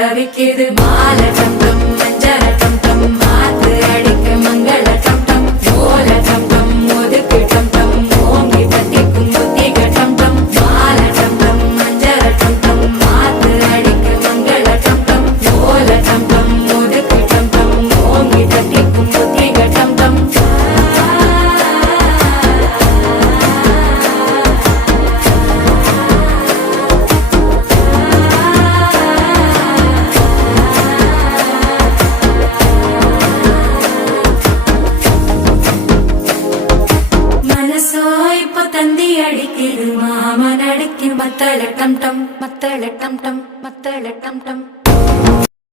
தவிக்குது மால டம் டம் மஞ்சள டம் டம் மாத்து அடிக்க மங்கள டம் டம் ஓல டம் டம் ஒதுக்கு டம் டம் ஓங்கி தட்டிக்கும் புத்திக டம் டம் மால டம் டம் மஞ்சள டம் டம் மாத்து அடிக்க மங்கள டம் டம் ஓல டம் டம் ஒதுக்கு டம் டம் ஓங்கி தட்டிக்கும் புத்திக டம் டம் தந்தி அடிக்குது மாமன் அடிக்கு மத்தள டம் டம் மத்தள டம் டம் மத்தள டம் டம்